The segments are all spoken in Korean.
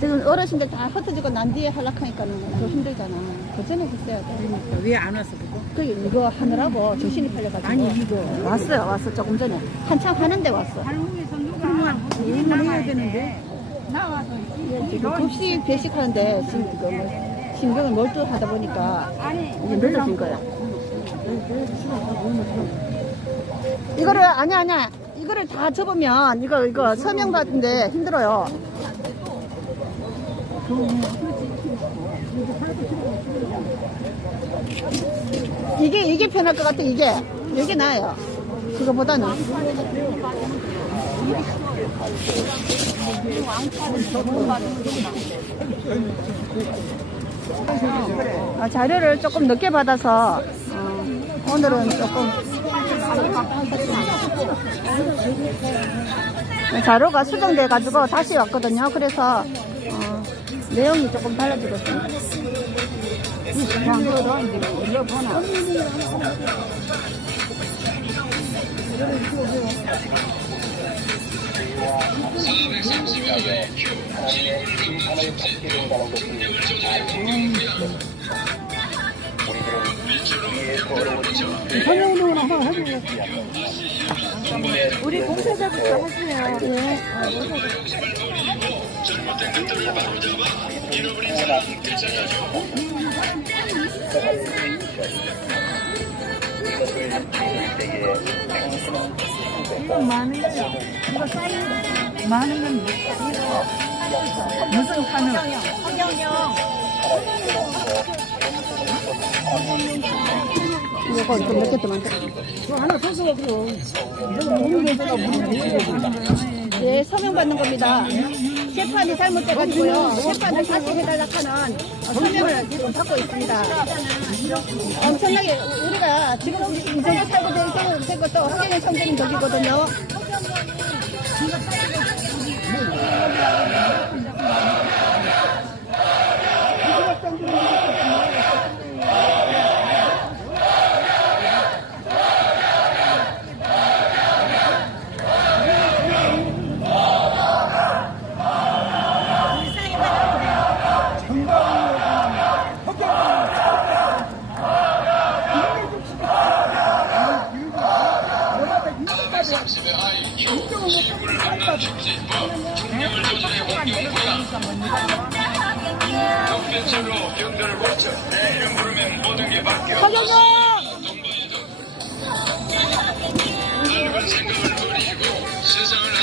지금 어르신들 다 흩어지고 난 뒤에 하락하니까는 더 힘들잖아. 그 전에 했어야 돼. 그러니까 왜 안 왔어 그거? 그 이거 하느라고 정신이 팔려가지고. 아니 이거 왔어 조금 전에. 한참 하는데 왔어. 할머니에서 누가 일을 해야 되는데 나와서 지금 급식 배식하는데 지금 그거 뭐 신경을 몰두하다 보니까 이제 늦어진 거야. 이거를 아니야. 이거를 다 접으면 이거 서명 같은데 힘들어요. 이게 편할 것 같아. 이게 나아요. 그거보다는. 자료를 조금 늦게 받아서 오늘은 조금 자료가 수정돼 가지고 다시 왔거든요. 그래서 내용이 조금 달라지고 있습니다. 선영운동을 한번 해보세요. 우리 공사자부터 하세요. 네. 이거 많은 거요. 이거 사이즈 많은 건 무슨 한우? 성경형. 이거 좀 몇 개 더 만들어. 저 하나 써서 그럼. 이거 너무 괜찮아. 네, 서명 받는 겁니다. 세판이 잘못돼가지고요. 세판을 다시 해달라 하는 서명을 지금 받고 있습니다. 엄청나게 우리가 지금 이 정도 살고 된 것도 허경영 총재님 덕이거든요.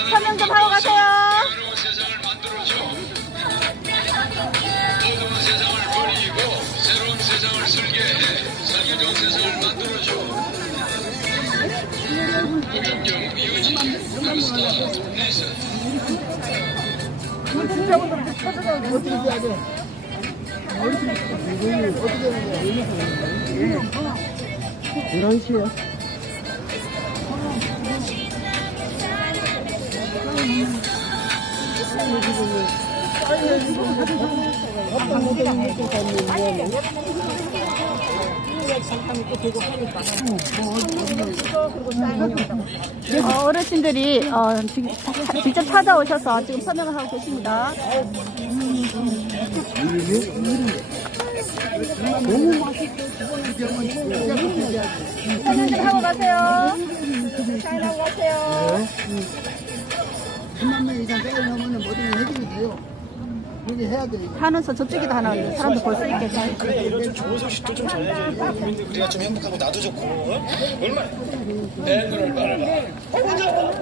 서명 좀 하고 가세요. 이런 식이요. 어르신들이 직접 찾아오셔서 지금 서명을 하고 계십니다. 서명 좀 하고 가세요. 잘 하고 가세요. 3만 명 이상 세려면 뭐든 해주면 돼요. 그렇게 해야 돼. 하면서 저쪽에도 하나 사람들 볼 수 있게. 그래, 이런 좀 좋은 소식도 좀 전해줘야지. 국민들 우리가 좀 행복하고 나도 좋고. 어? 얼마나 내 눈을 바라봐.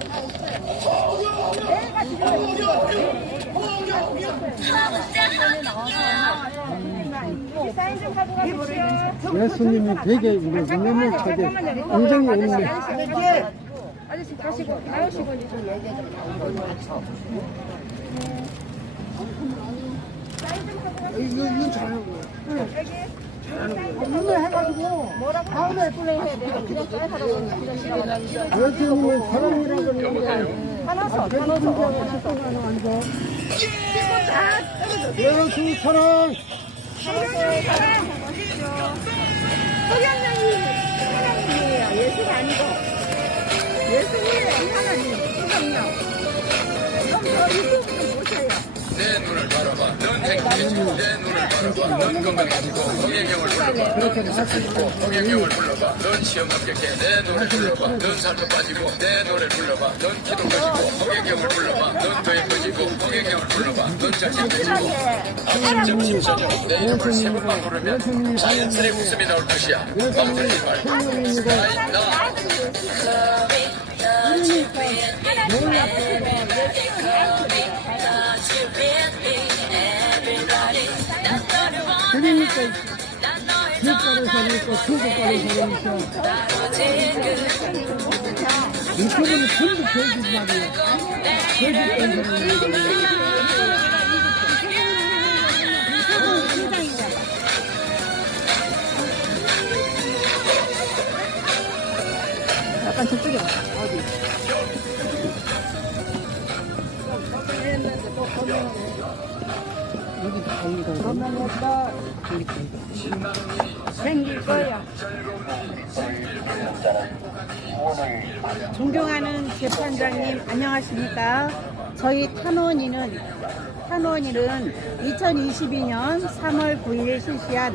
예수님이 되게 이러면 되게 굉장히 없네. 아저씨 가시고 나오시고 이제 좀 얘기 이건 잘하고. 이거 해가지고 다음에 플레이 해야 돼. 예수님의 사랑이라고 그러는데 하나서 예수 사랑. 하나님이에요. 예수가 아니고 예수님이에요. 하나님. 그럼요. 그럼 저 유튜브 좀 보세요. 내 눈을 바라봐. 내 눈을 바라봐 넌 건강해지고 홍혜경을 불러봐 넌 잘해지고 홍혜경을 불러봐 넌 시험 합격해 내 노래 불러봐 넌 살도 빠지고 내 노래 불러봐 넌 키도 커지고 홍혜경을 불러봐 넌 더 예뻐지고 홍혜경을 불러봐 넌 잘생겨지고 아픈 점심 저녁 내 이름을 세 번만 부르면 자연스레 웃음이 나올 것이야 맘들지 말고 나 그러니까 길가를 사니까 중국가를 사니까 유튜브는 전부 거짓말이에요. 거짓말이에요. 약간 저쪽에 봐. 생길 거야. 존경하는 재판장님 안녕하십니까? 저희 탄원인은 2022년 3월 9일에 실시한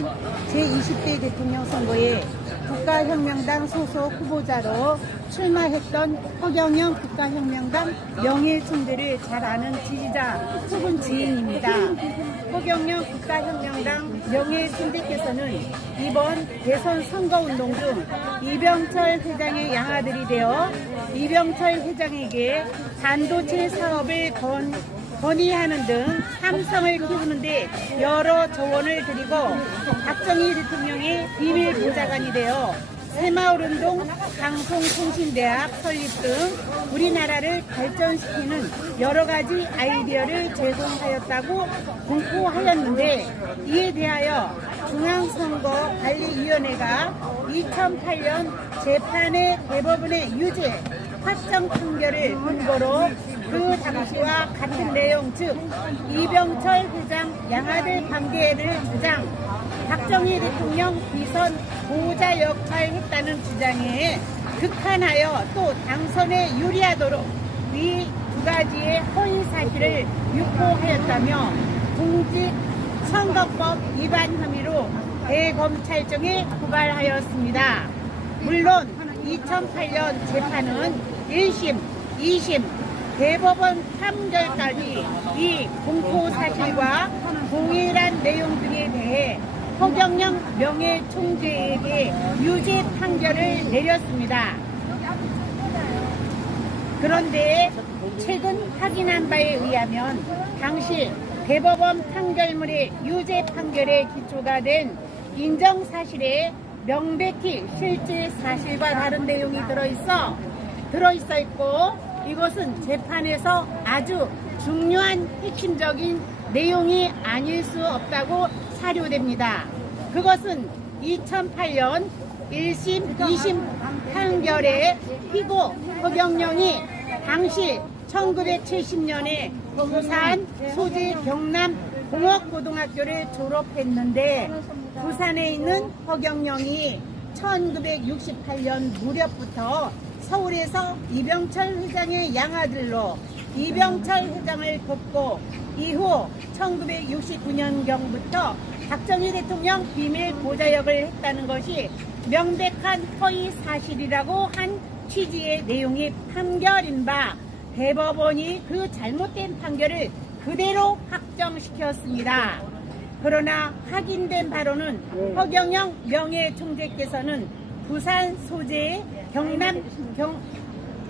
제20대 대통령 선거에 국가혁명당 소속 후보자로 출마했던 허경영 국가혁명당 명예총재를 잘 아는 지지자 혹은 지인입니다. 허경영 국가혁명당 명예총재께서는 이번 대선 선거운동 중 이병철 회장의 양아들이 되어 이병철 회장에게 반도체 사업을 건의하는 등 삼성을 키우는 데 여러 조언을 드리고 박정희 대통령의 비밀 보좌관이 되어 새마을운동 방송통신대학 설립 등 우리나라를 발전시키는 여러 가지 아이디어를 제공하였다고 공포하였는데, 이에 대하여 중앙선거관리위원회가 2008년 재판의 대법원의 유죄 확정 판결을 근거로 그 당시와 같은 내용, 즉 이병철 회장 양아들 관계를 주장, 박정희 대통령 비선 보호자 역할을 했다는 주장에 극한하여 또 당선에 유리하도록 위 두 가지의 허위 사실을 유포하였다며 공직선거법 위반 혐의로 대검찰청에 고발하였습니다. 물론 2008년 재판은 1심, 2심, 대법원 판결까지 이 공포 사실과 동일한 내용 등에 대해 허경영 명예총재에게 유죄 판결을 내렸습니다. 그런데 최근 확인한 바에 의하면 당시 대법원 판결문의 유죄 판결에 기초가 된 인정사실에 명백히 실제 사실과 다른 내용이 들어있어 있고, 이것은 재판에서 아주 중요한 핵심적인 내용이 아닐 수 없다고 사료됩니다. 그것은 2008년 1심, 2심 판결에 피고 허경영이 당시 1970년에 부산 소재 경남 공업고등학교를 졸업했는데, 부산에 있는 허경영이 1968년 무렵부터 서울에서 이병철 회장의 양아들로 이병철 회장을 돕고, 이후 1969년경부터 박정희 대통령 비밀 보좌역을 했다는 것이 명백한 허위 사실이라고 한 취지의 내용이 판결인 바, 대법원이 그 잘못된 판결을 그대로 확정시켰습니다. 그러나 확인된 바로는 허경영 명예총재께서는 부산 소재의 경남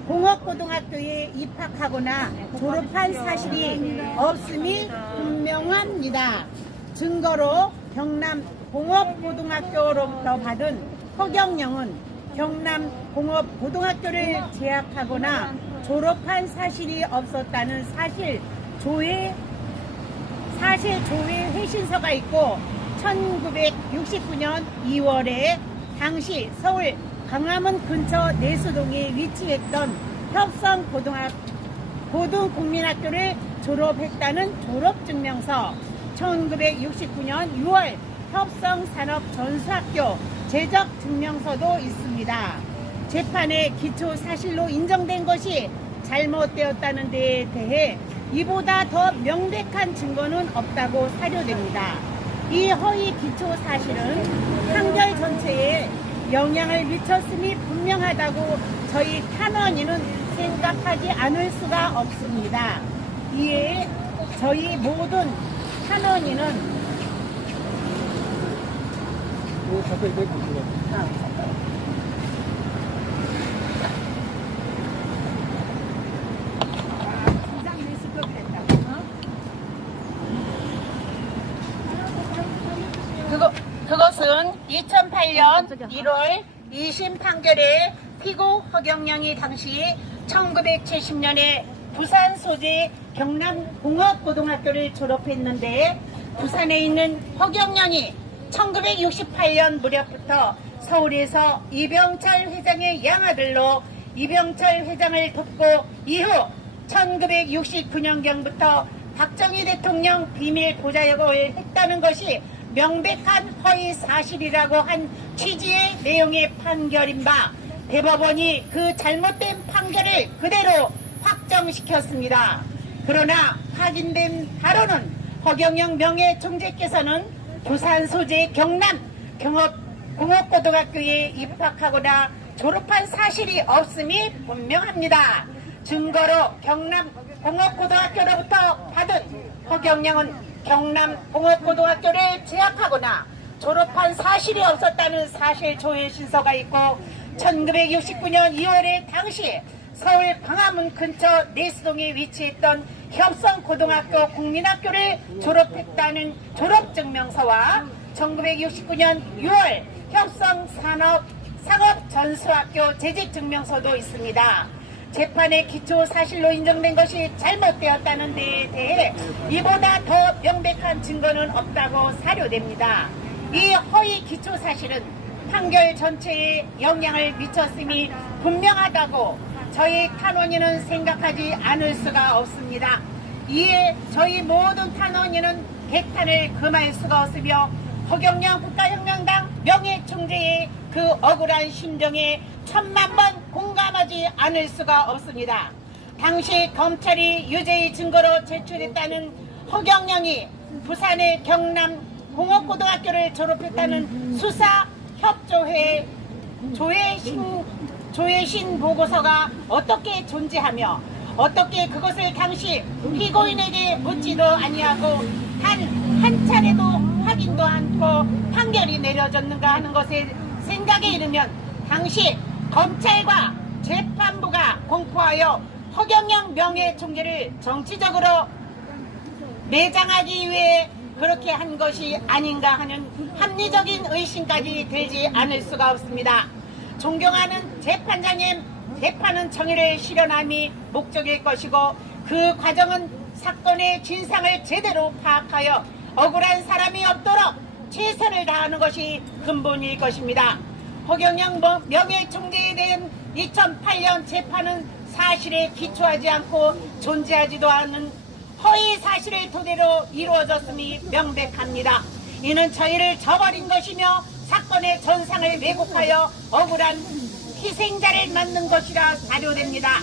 공업고등학교에 입학하거나 졸업한 사실이 없음이 분명합니다. 증거로 경남 공업고등학교로부터 받은 허경영은 경남 공업고등학교를 재학하거나 졸업한 사실이 없었다는 사실 조회 회신서가 있고, 1969년 2월에 당시 서울 광화문 근처 내수동에 위치했던 협성고등국민학교를 졸업했다는 졸업증명서, 1969년 6월 협성산업전수학교 재적증명서도 있습니다. 재판의 기초 사실로 인정된 것이 잘못되었다는 데에 대해 이보다 더 명백한 증거는 없다고 사료됩니다. 이 허위 기초 사실은 판결 전체에 영향을 미쳤음이 분명하다고 저희 탄원인은 생각하지 않을 수가 없습니다. 이에 저희 모든 탄원인은 그것은 2008년 1월 2심 판결에 피고 허경영이 당시 1970년에 부산 소재 경남공업고등학교를 졸업했는데 부산에 있는 허경영이 1968년 무렵부터 서울에서 이병철 회장의 양아들로 이병철 회장을 돕고 이후 1969년경부터 박정희 대통령 비밀 보좌역을 했다는 것이 명백한 허위 사실이라고 한 취지의 내용의 판결인 바 대법원이 그 잘못된 판결을 그대로 확정시켰습니다. 그러나 확인된 바로는 허경영 명예총재께서는 부산 소재 경남 공업고등학교에 입학하거나 졸업한 사실이 없음이 분명합니다. 증거로 경남 공업고등학교로부터 받은 허경영은 경남공업고등학교를 재학하거나 졸업한 사실이 없었다는 사실 조회 신서가 있고 1969년 2월에 당시 서울 광화문 근처 내수동에 위치했던 협성고등학교 국민학교를 졸업했다는 졸업증명서와 1969년 6월 협성상업전수학교 재직증명서도 있습니다. 재판의 기초 사실로 인정된 것이 잘못되었다는 데에 대해 이보다 더 명백한 증거는 없다고 사료됩니다. 이 허위 기초 사실은 판결 전체에 영향을 미쳤음이 분명하다고 저희 탄원인은 생각하지 않을 수가 없습니다. 이에 저희 모든 탄원인은 개탄을 금할 수가 없으며 허경영 국가혁명당 명예총재의 그 억울한 심정에 천만 번 공감하지 않을 수가 없습니다. 당시 검찰이 유죄의 증거로 제출했다는 허경영이 부산의 경남공업고등학교를 졸업했다는 수사협조회 조회신 보고서가 어떻게 존재하며 어떻게 그것을 당시 피고인에게 묻지도 아니하고 한 차례도 확인도 않고 판결이 내려졌는가 하는 것에 생각에 이르면 당시 검찰과 재판부가 공포하여 허경영 명예총재를 정치적으로 매장하기 위해 그렇게 한 것이 아닌가 하는 합리적인 의심까지 들지 않을 수가 없습니다. 존경하는 재판장님, 재판은 정의를 실현함이 목적일 것이고 그 과정은 사건의 진상을 제대로 파악하여 억울한 사람이 없도록 최선을 다하는 것이 근본일 것입니다. 허경영 명예총재에 대한 2008년 재판은 사실에 기초하지 않고 존재하지도 않는 허위 사실을 토대로 이루어졌음이 명백합니다. 이는 저희를 저버린 것이며 사건의 전상을 왜곡하여 억울한 희생자를 만든 것이라 사료됩니다.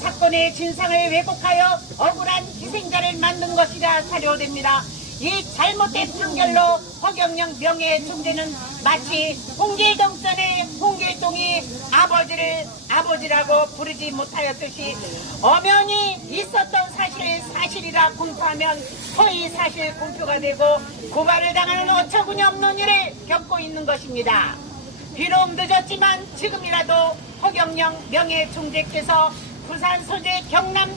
사건의 진상을 왜곡하여 억울한 희생자를 만든 것이라 사료됩니다. 이 잘못된 판결로 허경영 명예총재는 마치 홍길동 전에 홍길동이 아버지를 아버지라고 부르지 못하였듯이 엄연히 있었던 사실을 사실이라 공표하면 허위 사실 공표가 되고 고발을 당하는 어처구니없는 일을 겪고 있는 것입니다. 비록 늦었지만 지금이라도 허경영 명예총재께서 부산 소재 경남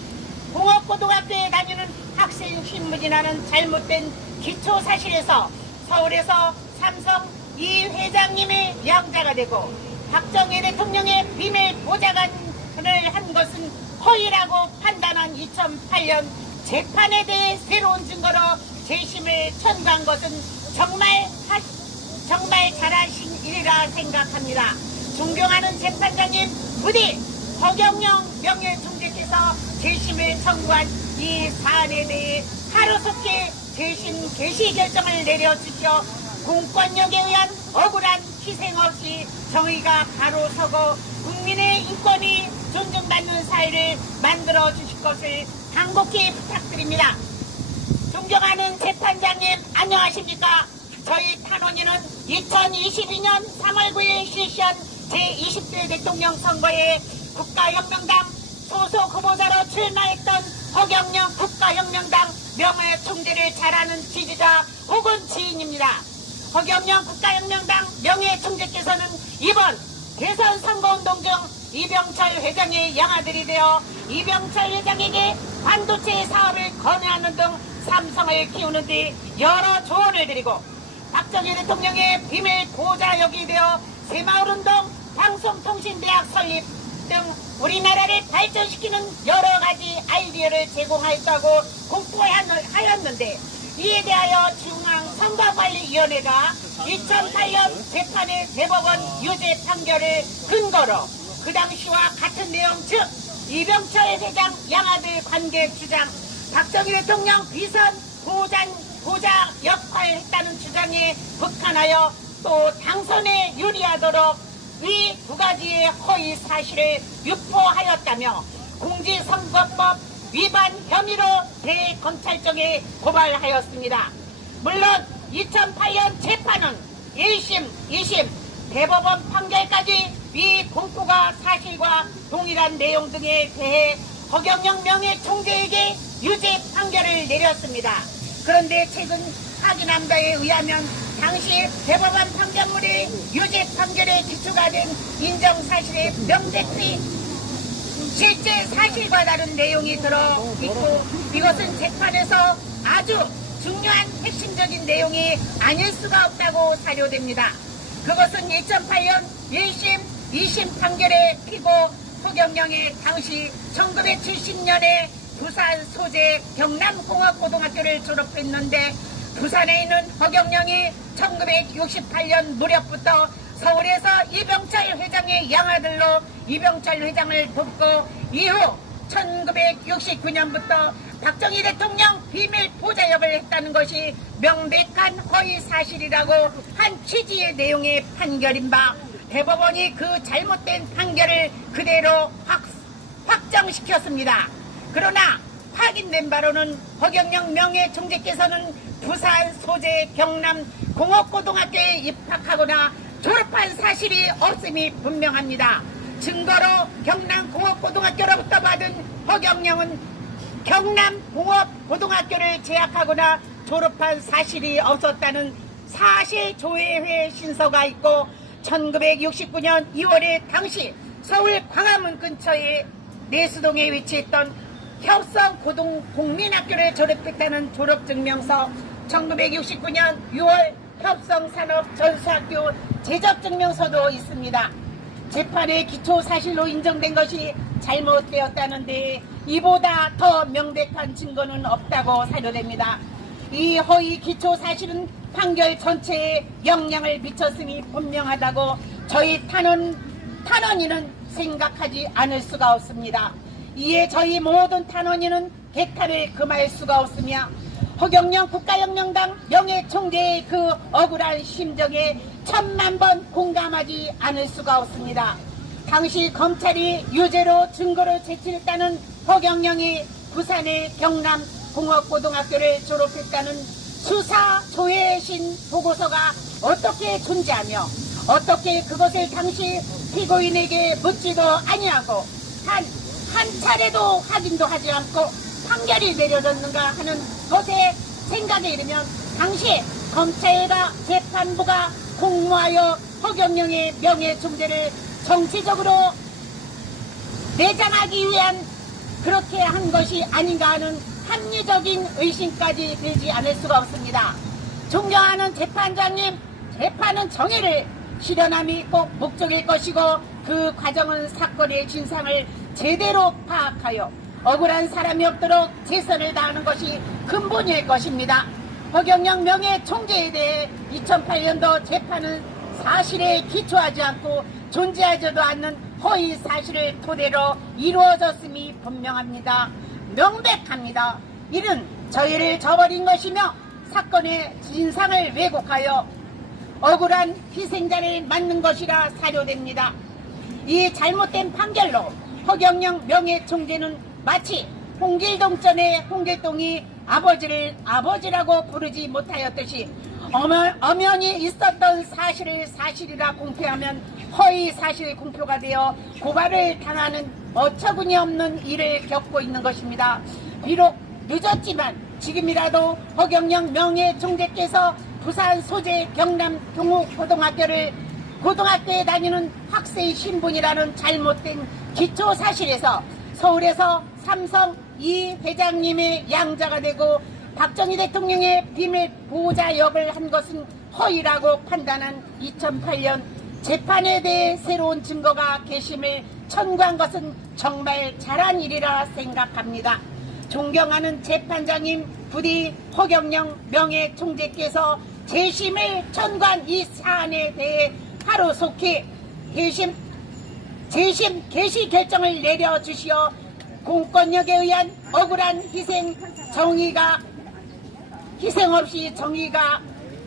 공업고등학교에 다니는 학생 신분이라는 잘못된 기초사실에서 서울에서 삼성 이 회장님의 양자가 되고 박정희 대통령의 비밀 보좌관을 한 것은 허위라고 판단한 2008년 재판에 대해 새로운 증거로 재심을 청구한 것은 정말 잘하신 일이라 생각합니다. 존경하는 재판장님, 부디 허경영 명예총재께서 재심을 청구한 이 사안에 대해 하루속히 재심 개시 결정을 내려주시어 공권력에 의한 억울한 희생 없이 정의가 바로 서고 국민의 인권이 존중받는 사회를 만들어 주실 것을 간곡히 부탁드립니다. 존경하는 재판장님 안녕하십니까? 저희 탄원인은 2022년 3월 9일 실시한 제20대 대통령 선거에 국가혁명당 소속 후보자로 출마했던 허경영 국가혁명당 명예총재를 잘 아는 지지자 혹은 지인입니다. 허경영 국가혁명당 명예총재께서는 이번 대선 선거운동 중 이병철 회장의 양아들이 되어 이병철 회장에게 반도체 사업을 건의하는 등 삼성을 키우는 데 여러 조언을 드리고 박정희 대통령의 비밀 보좌역이 되어 새마을운동 방송통신대학 설립 등 우리나라를 발전시키는 여러 가지 아이디어를 제공하였다고 공포하였는데 이에 대하여 중앙선거관리위원회가 2008년 재판의 대법원 유죄 판결을 근거로 그 당시와 같은 내용 즉 이병철 회장 양아들 관계 주장 박정희 대통령 비선 보좌 역할을 했다는 주장에 북한하여 또 당선에 유리하도록 이 두 가지의 허위 사실을 유포하였다며 공직선거법 위반 혐의로 대검찰청에 고발하였습니다. 물론 2008년 재판은 1심, 2심, 대법원 판결까지 위 공포가 사실과 동일한 내용 등에 대해 허경영 명예총재에게 유죄 판결을 내렸습니다. 그런데 최근 확인한 바에 의하면 당시 대법원 판결문이 유죄 판결에 기초가 된 인정사실에 명백히 실제 사실과 다른 내용이 들어있고 이것은 재판에서 아주 중요한 핵심적인 내용이 아닐 수가 없다고 사료됩니다. 그것은 2008년 1심, 2심 판결의 피고 허경영이 당시 1970년에 부산 소재 경남공업고등학교를 졸업했는데 부산에 있는 허경영이 1968년 무렵부터 서울에서 이병철 회장의 양아들로 이병철 회장을 돕고 이후 1969년부터 박정희 대통령 비밀 보좌역을 했다는 것이 명백한 허위 사실이라고 한 취지의 내용의 판결인 바 대법원이 그 잘못된 판결을 그대로 확정시켰습니다. 그러나 확인된 바로는 허경영 명예총재께서는 부산 소재 경남 공업고등학교에 입학하거나 졸업한 사실이 없음이 분명합니다. 증거로 경남 공업고등학교로부터 받은 허경영은 경남 공업고등학교를 재학하거나 졸업한 사실이 없었다는 사실조회회 신서가 있고 1969년 2월에 당시 서울 광화문 근처의 내수동에 위치했던 협성고등공민학교를 졸업했다는 졸업증명서 1969년 6월 협성산업전수학교 재접증명서도 있습니다. 재판의 기초사실로 인정된 것이 잘못되었다는데 이보다 더 명백한 증거는 없다고 사료됩니다. 이 허위 기초사실은 판결 전체에 영향을 미쳤음이 분명하다고 저희 탄원인은 생각하지 않을 수가 없습니다. 이에 저희 모든 탄원인은 개탄을 금할 수가 없으며 허경영 국가혁명당 명예총재의 그 억울한 심정에 1000만 번 공감하지 않을 수가 없습니다. 당시 검찰이 유죄로 증거를 제출했다는 허경영이 부산의 경남 공업고등학교를 졸업했다는 수사 조회신 보고서가 어떻게 존재하며 어떻게 그것을 당시 피고인에게 묻지도 아니하고 한 차례도 확인도 하지 않고 판결이 내려졌는가 하는 것에 생각에 이르면 당시 검찰과 재판부가 공모하여 허경영의 명예총재를 정치적으로 내장하기 위한 그렇게 한 것이 아닌가 하는 합리적인 의심까지 들지 않을 수가 없습니다. 존경하는 재판장님, 재판은 정의를 실현함이 꼭 목적일 것이고 그 과정은 사건의 진상을 제대로 파악하여 억울한 사람이 없도록 최선을 다하는 것이 근본일 것입니다. 허경영 명예총재에 대해 2008년도 재판은 사실에 기초하지 않고 존재하지도 않는 허위 사실을 토대로 이루어졌음이 분명합니다. 명백합니다. 이는 저희를 저버린 것이며 사건의 진상을 왜곡하여 억울한 희생자를 맞는 것이라 사료됩니다. 이 잘못된 판결로 허경영 명예총재는 마치 홍길동전의 홍길동이 아버지를 아버지라고 부르지 못하였듯이 엄연히 있었던 사실을 사실이라 공표하면 허위 사실 공표가 되어 고발을 당하는 어처구니 없는 일을 겪고 있는 것입니다. 비록 늦었지만 지금이라도 허경영 명예총재께서 부산 소재 경남 고등학교에 다니는 학생 신분이라는 잘못된 기초 사실에서 서울에서 삼성 이 회장님의 양자가 되고 박정희 대통령의 비밀 보호자 역을 한 것은 허위라고 판단한 2008년 재판에 대해 새로운 증거가 개심을 청구한 것은 정말 잘한 일이라 생각합니다. 존경하는 재판장님 부디 허경영 명예총재께서 재심을 청구한 이 사안에 대해 하루속히 재심 개시 결정을 내려주시어 공권력에 의한 억울한 희생 없이 정의가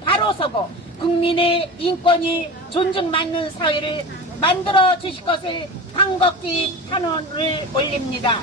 바로 서고 국민의 인권이 존중받는 사회를 만들어 주실 것을 간곡히 탄원을 올립니다.